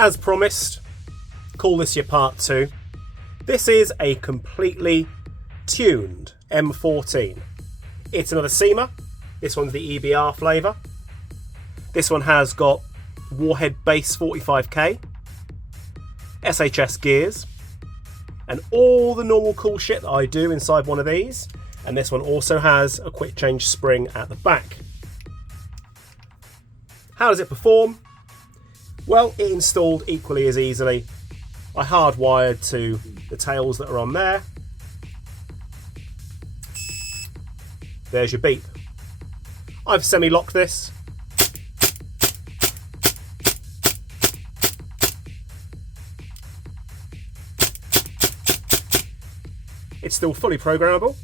As promised, call this your part 2. This is a completely tuned M14. It's another SEMA. This one's the EBR flavour. This one has got Warhead base 45k, SHS gears, and all the normal cool shit that I do inside one of these. And this one also has a quick change spring at the back. How does it perform? Well, it installed equally as easily. I hardwired to the tails that are on there. There's your beep. I've semi-locked this. It's still fully programmable.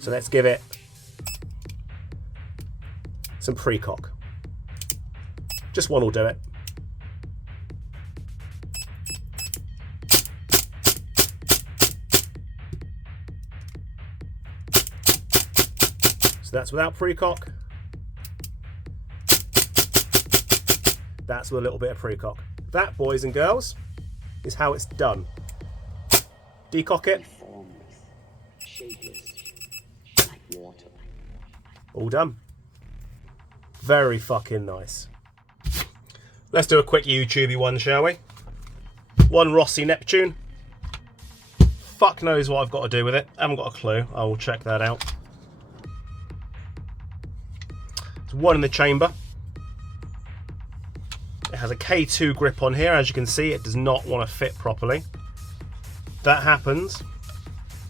So let's give it some pre-cock. Just one will do it. So that's without pre-cock. That's with a little bit of pre-cock. That, boys and girls, is how it's done. Decock it. All done. Very fucking nice. Let's do a quick YouTubey one, shall we? One Rossi Neptune. Fuck knows what I've got to do with it. I haven't got a clue. I will check that out. There's one in the chamber. It has a K2 grip on here. As you can see, it does not want to fit properly. That happens.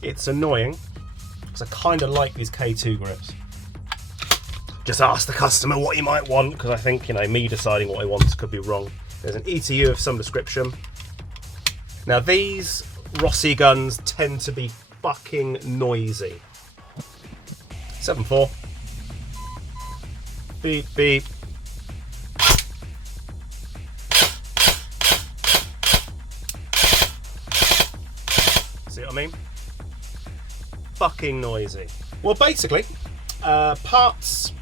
It's annoying because I kind of like these K2 grips. Just ask the customer what he might want, because I think, you know, me deciding what he wants could be wrong. There's an ETU of some description. Now, these Rossi guns tend to be fucking noisy. 7.4. Beep, beep. See what I mean? Fucking noisy. Well, basically, parts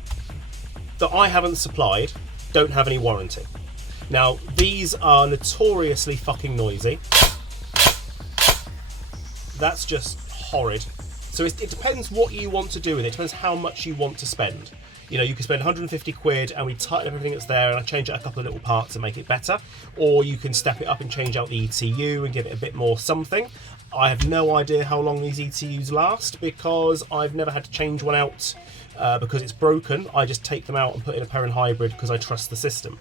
that I haven't supplied don't have any warranty. Now, these are notoriously fucking noisy. That's just horrid. So it depends what you want to do with it. It depends how much you want to spend. You know, you can spend 150 quid and we tighten up everything that's there and I change out a couple of little parts and make it better. Or you can step it up and change out the ETU and give it a bit more something. I have no idea how long these ETUs last because I've never had to change one out because it's broken. I just take them out and put in a Perun hybrid because I trust the system.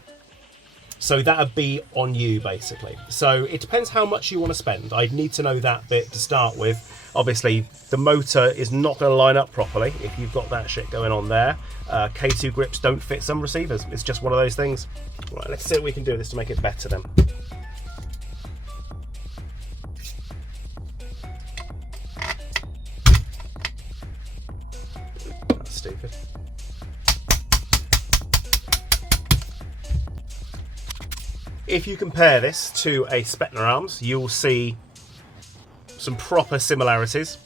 So that would be on you, basically. So it depends how much you want to spend. I'd need to know that bit to start with. Obviously, the motor is not going to line up properly if you've got that shit going on there. K2 grips don't fit some receivers. It's just one of those things. Right, let's see what we can do with this to make it better then. That's stupid. If you compare this to a Spetner Arms, you'll see some proper similarities.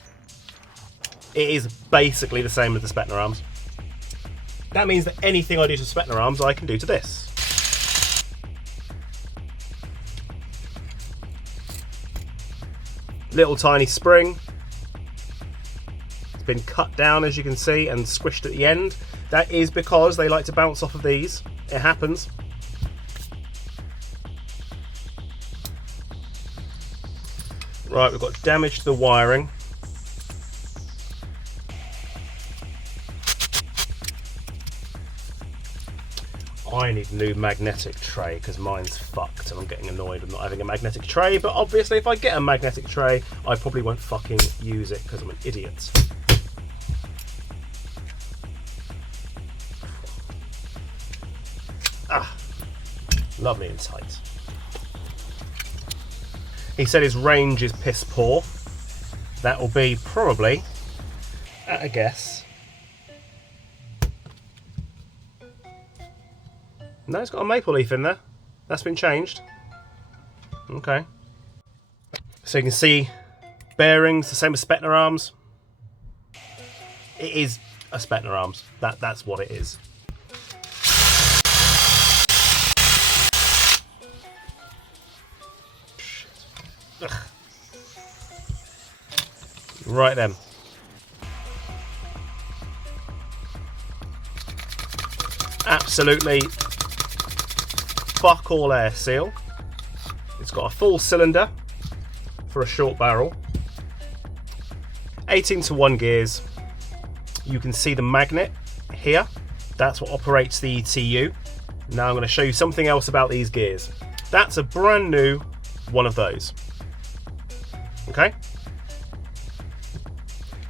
It is basically the same as the Spetner Arms. That means that anything I do to Spetner Arms, I can do to this. Little tiny spring. It's been cut down, as you can see, and squished at the end. That is because they like to bounce off of these. It happens. Right, we've got damage to the wiring. I need a new magnetic tray because mine's fucked and I'm getting annoyed with not having a magnetic tray, but obviously if I get a magnetic tray, I probably won't fucking use it because I'm an idiot. Ah, lovely and tight. He said his range is piss poor. That will be probably, at a guess. No, it's got a maple leaf in there. That's been changed. Okay. So you can see bearings, the same as Spetner Arms. It is a Spetner arms. That's what it is. Ugh. Right then. Absolutely fuck all air seal. It's got a full cylinder for a short barrel. 18:1 gears. You can see the magnet here. That's what operates the ETU. Now I'm going to show you something else about these gears. That's a brand new one of those. Okay?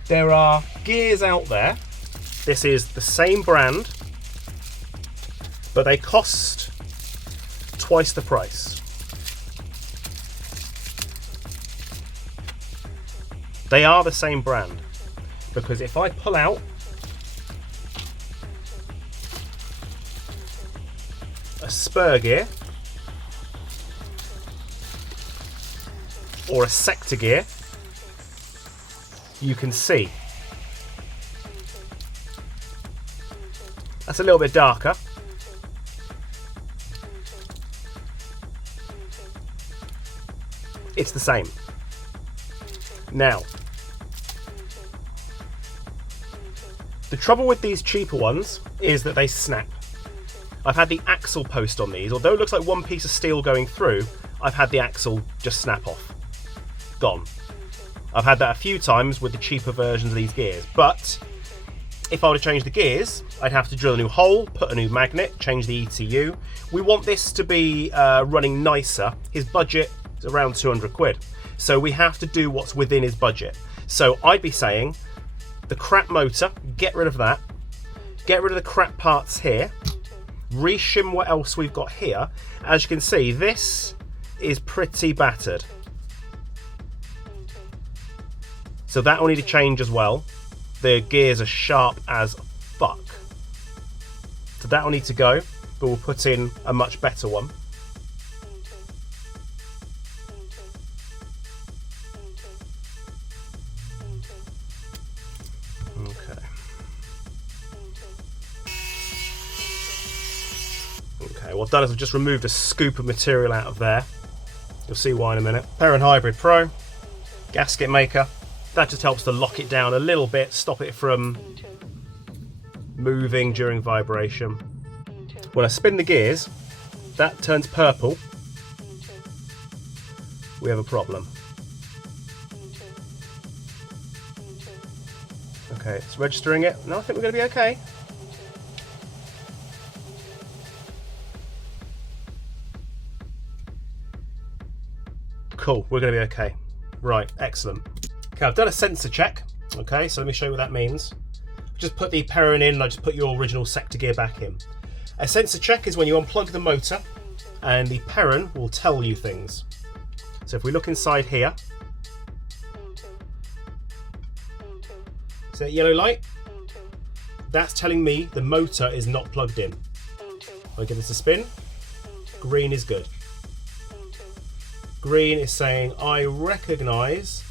There are gears out there. This is the same brand, but they cost twice the price. They are the same brand, because if I pull out a spur gear or a sector gear, you can see that's a little bit darker. It's the same. Now, the trouble with these cheaper ones is that they snap. I've had the axle post on these. Although it looks like one piece of steel going through, I've had the axle just snap off. Gone. I've had that a few times with the cheaper versions of these gears. But if I were to change the gears, I'd have to drill a new hole, put a new magnet, change the ETU. We want this to be running nicer. His budget is around 200 quid. So we have to do what's within his budget. So I'd be saying the crap motor, get rid of that. Get rid of the crap parts here. Reshim what else we've got here. As you can see, this is pretty battered. So that will need to change as well. The gears are sharp as fuck. So that will need to go, but we'll put in a much better one. Okay, what I've done is I've just removed a scoop of material out of there. You'll see why in a minute. Perun Hybrid Pro, gasket maker. That just helps to lock it down a little bit, stop it from moving during vibration. When I spin the gears, that turns purple. We have a problem. Okay, it's registering it. No, I think we're going to be okay. Cool, we're going to be okay. Right, excellent. Okay, I've done a sensor check. Okay, so let me show you what that means. Just put the Perun in and I just put your original sector gear back in. A sensor check is when you unplug the motor and the Perun will tell you things. So if we look inside here, see that yellow light? That's telling me the motor is not plugged in. I give this a spin, green is good. Green is saying, I recognise,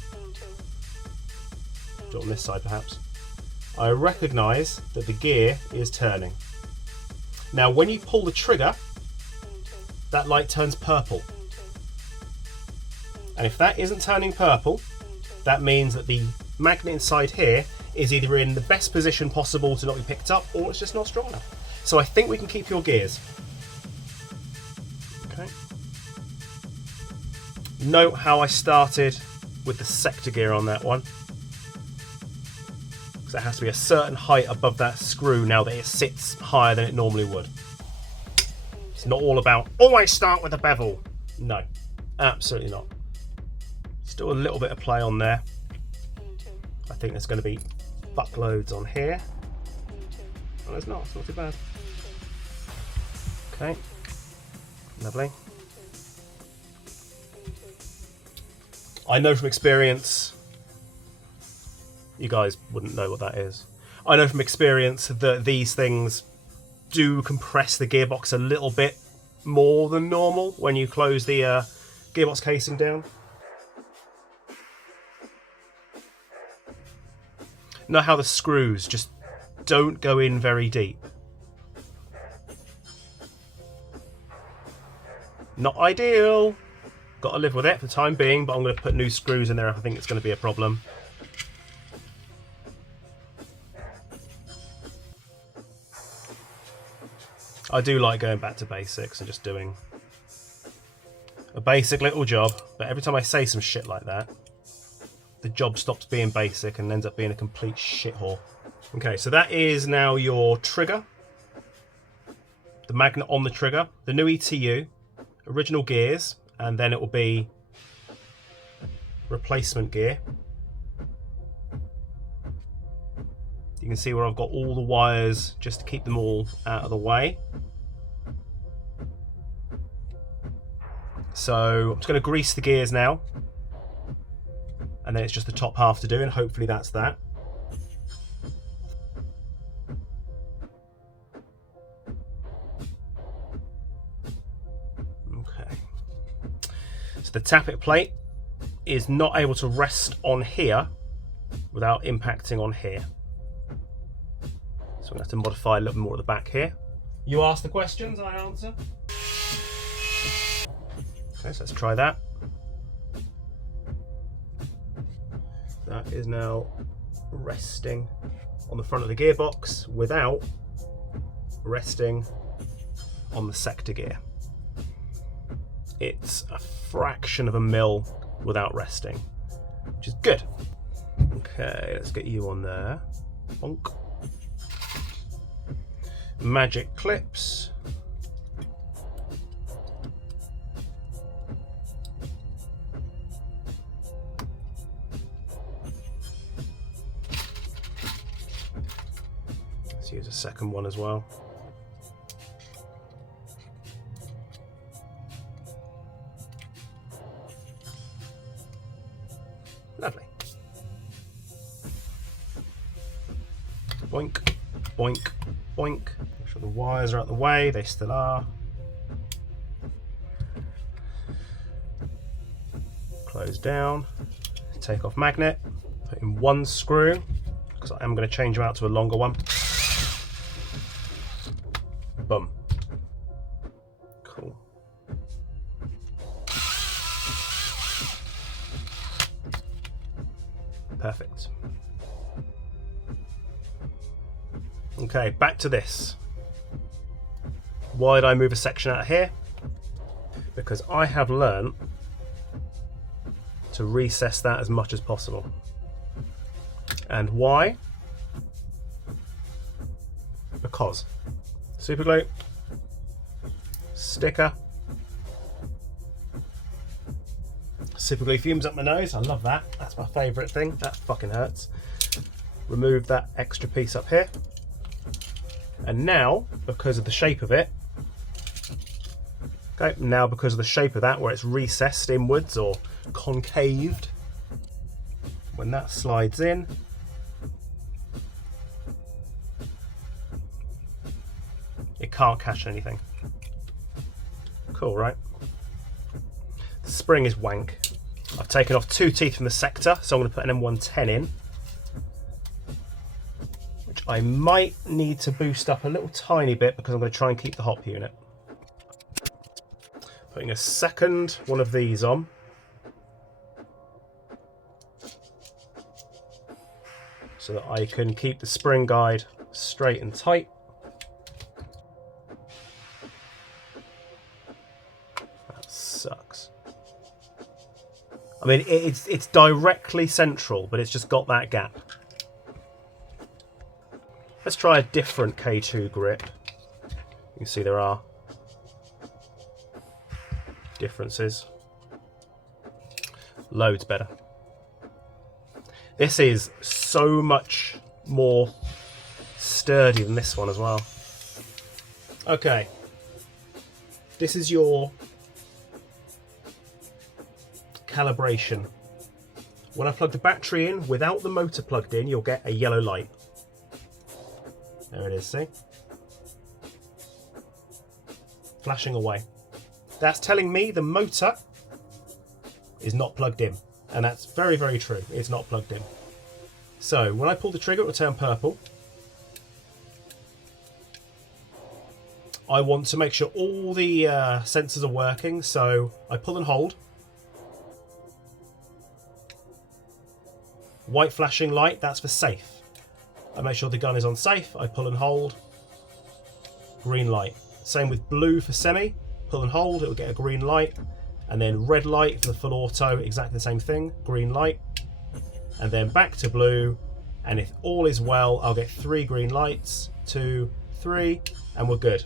do it on this side perhaps, I recognise that the gear is turning. Now when you pull the trigger, that light turns purple. And if that isn't turning purple, that means that the magnet inside here is either in the best position possible to not be picked up, or it's just not strong enough. So I think we can keep your gears. Okay. Note how I started with the sector gear on that one, because it has to be a certain height above that screw now that it sits higher than it normally would. It's not all about always start with a bevel. No, absolutely not. Still a little bit of play on there. I think there's going to be fuckloads on here. Oh, there's not. It's not too bad. Okay, lovely. I know from experience, you guys wouldn't know what that is. I know from experience that these things do compress the gearbox a little bit more than normal when you close the gearbox casing down. Know how the screws just don't go in very deep. Not ideal. Got to live with it for the time being, but I'm going to put new screws in there if I think it's going to be a problem. I do like going back to basics and just doing a basic little job, but every time I say some shit like that, the job stops being basic and ends up being a complete shithole. Okay, so that is now your trigger, the magnet on the trigger, the new ETU, original gears, and then it will be replacement gear. You can see where I've got all the wires just to keep them all out of the way. So I'm just going to grease the gears now, and then it's just the top half to do, and hopefully that's that. Okay. So the tappet plate is not able to rest on here without impacting on here. So I'm going to have to modify a little more at the back here. You ask the questions, I answer. Okay, so let's try that. That is now resting on the front of the gearbox without resting on the sector gear. It's a fraction of a mil without resting, which is good. Okay, let's get you on there. Bonk. Magic clips. Let's use a second one as well. Lovely. Boink, boink, boink. Make sure the wires are out the way, they still are. Close down, take off magnet, put in one screw, because I am going to change them out to a longer one. Boom. Cool. Perfect. Okay, back to this. Why did I move a section out of here? Because I have learned to recess that as much as possible. And why? Because super glue, sticker, super glue fumes up my nose. I love that. That's my favourite thing. That fucking hurts. Remove that extra piece up here. And now, because of the shape of it, okay, now because of the shape of that, where it's recessed inwards or concaved, when that slides in, it can't catch anything. Cool, right? The spring is wank. I've taken off 2 teeth from the sector, so I'm going to put an M14 in, which I might need to boost up a little tiny bit because I'm going to try and keep the hop unit. Putting a second one of these on. So that I can keep the spring guide straight and tight. That sucks. I mean, it's directly central, but it's just got that gap. Let's try a different K2 grip. You can see there are differences. Loads better. This is so much more sturdy than this one as well. Okay. This is your calibration. When I plug the battery in without the motor plugged in, you'll get a yellow light. There it is, see? Flashing away. That's telling me the motor is not plugged in. And that's very, very true. It's not plugged in. So when I pull the trigger, it will turn purple. I want to make sure all the sensors are working, so I pull and hold. White flashing light, that's for safe. I make sure the gun is on safe, I pull and hold. Green light. Same with blue for semi, pull and hold, it will get a green light. And then red light for the full auto, exactly the same thing, green light. And then back to blue, and if all is well, I'll get 3 green lights, 2, 3, and we're good.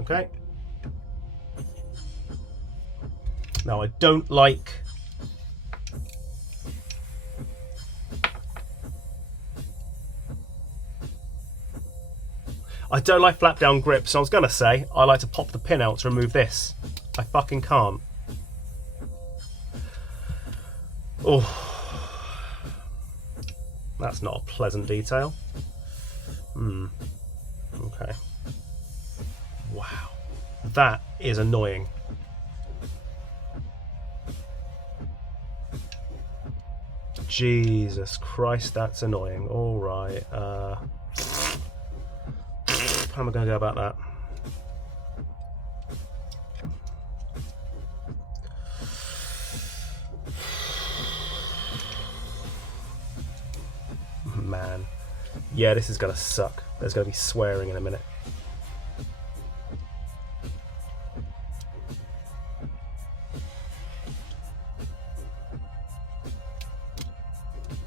Okay. Now I don't like flap down grips, so I was gonna say I like to pop the pin out to remove this. I fucking can't. Oh, that's not a pleasant detail. Okay. Wow, that is annoying. Jesus Christ, that's annoying. All right. How am I going to go about that? Man. Yeah, this is going to suck. There's going to be swearing in a minute.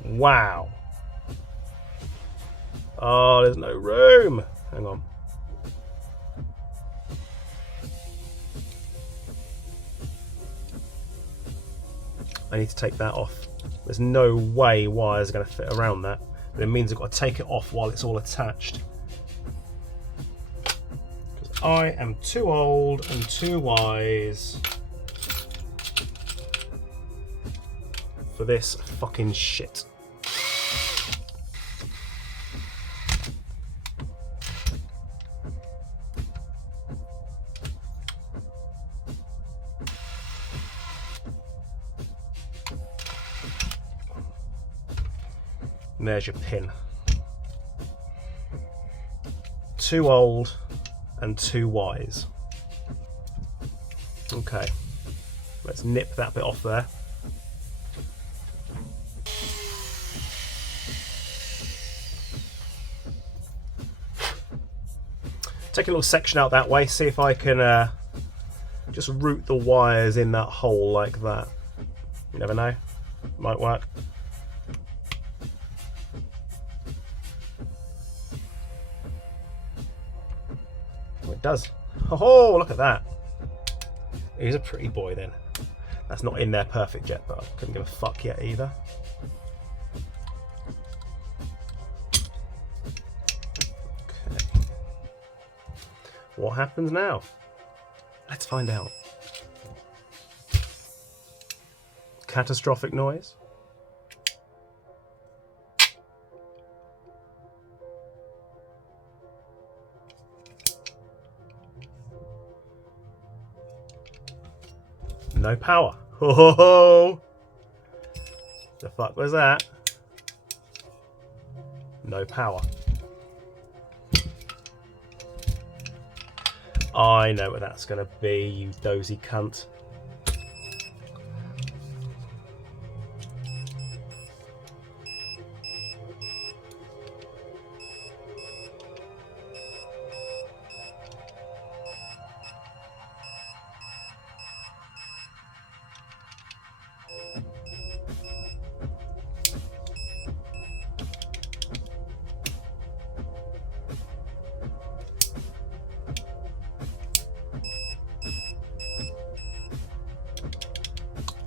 Wow. Oh, there's no room. Hang on. I need to take that off. There's no way wires are going to fit around that. But it means I've got to take it off while it's all attached. Because I am too old and too wise for this fucking shit. And there's your pin. Too old and too wise. Okay, let's nip that bit off there. Take a little section out that way, see if I can just route the wires in that hole like that. You never know, might work. It does. Oh, look at that. He's a pretty boy then. That's not in there perfect yet, but I couldn't give a fuck yet either. Okay. What happens now? Let's find out. Catastrophic noise. No power. Oh, the fuck was that? No power. I know what that's gonna be, you dozy cunt.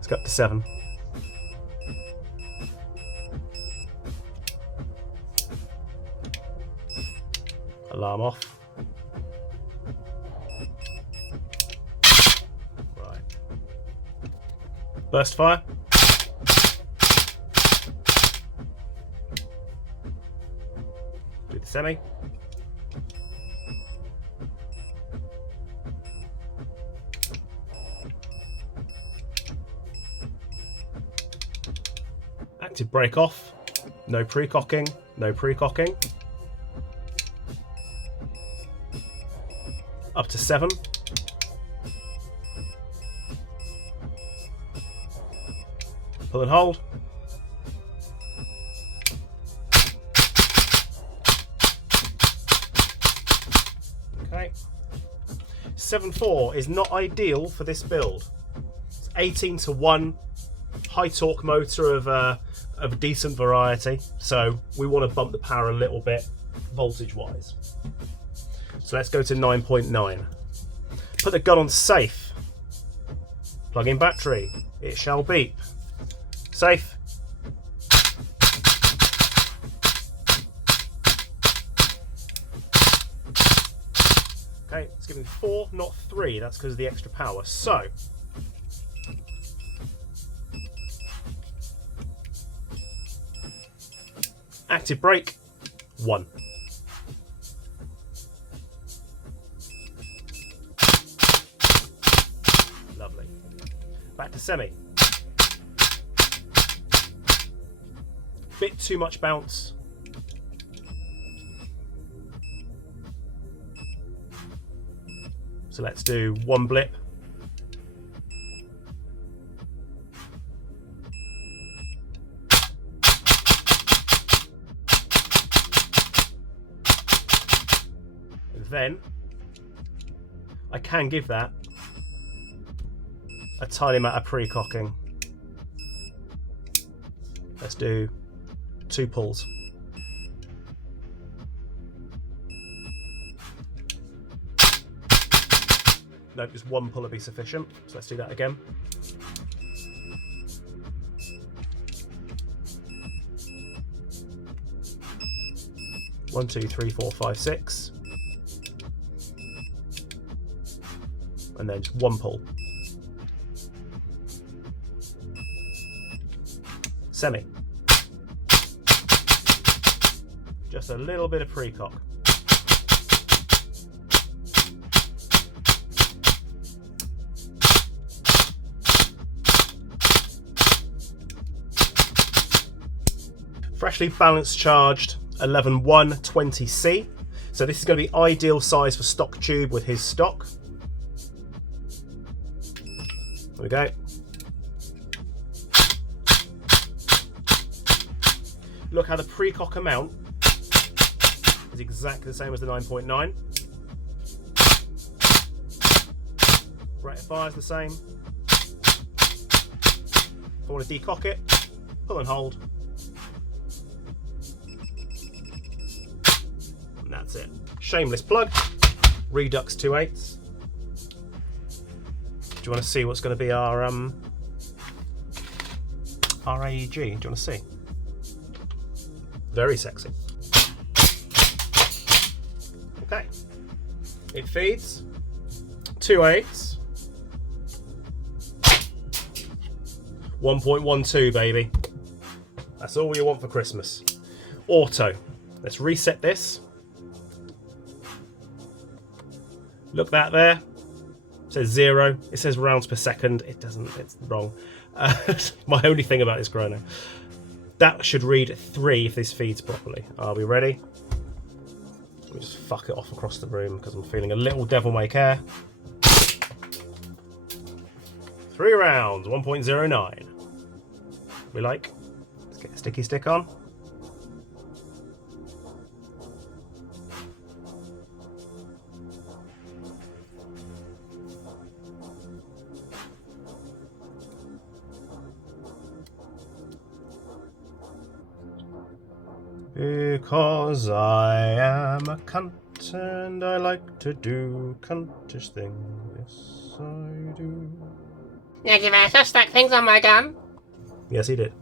Go up to 7. Alarm off. Right. Burst fire. Do the semi. Active break off. No pre-cocking. No pre-cocking. up to 7. Pull and hold. Okay. 7.4 is not ideal for this build. It's 18:1, high torque motor of decent variety, so we want to bump the power a little bit voltage wise. So let's go to 9.9. Put the gun on safe. Plug in battery. It shall beep. Safe. Okay, it's giving 4, not 3. That's because of the extra power. So, active brake, 1. Lovely. Back to semi. Bit too much bounce. So let's do 1 blip. And then I can give that a tiny amount of pre-cocking. Let's do 2 pulls. No, just 1 pull will be sufficient. So let's do that again. One, 2, 3, 4, 5, 6. And then just 1 pull. Semi. Just a little bit of pre-cock. Freshly balanced charged 11-1-20C. So this is going to be ideal size for stock tube with his stock. There we go. Look how the pre-cock amount is exactly the same as the 9.9. Rectifier is the same. If I want to decock it, pull and hold. And that's it. Shameless plug. Redux 2/8. Do you want to see what's going to be our AEG? Do you want to see? Very sexy. Okay. It feeds 2/8. 1.12, baby. That's all you want for Christmas. Auto. Let's reset this. Look that there. It says 0. It says rounds per second. It doesn't. It's wrong. My only thing about this chrono. That should read 3 if this feeds properly. Are we ready? Let me just fuck it off across the room because I'm feeling a little devil may care. 3 rounds, 1.09. We like. Let's get the sticky stick on. Because I am a cunt and I like to do cuntish things. Yes, I do. Did you manage to stack things on my gun? Yes, he did.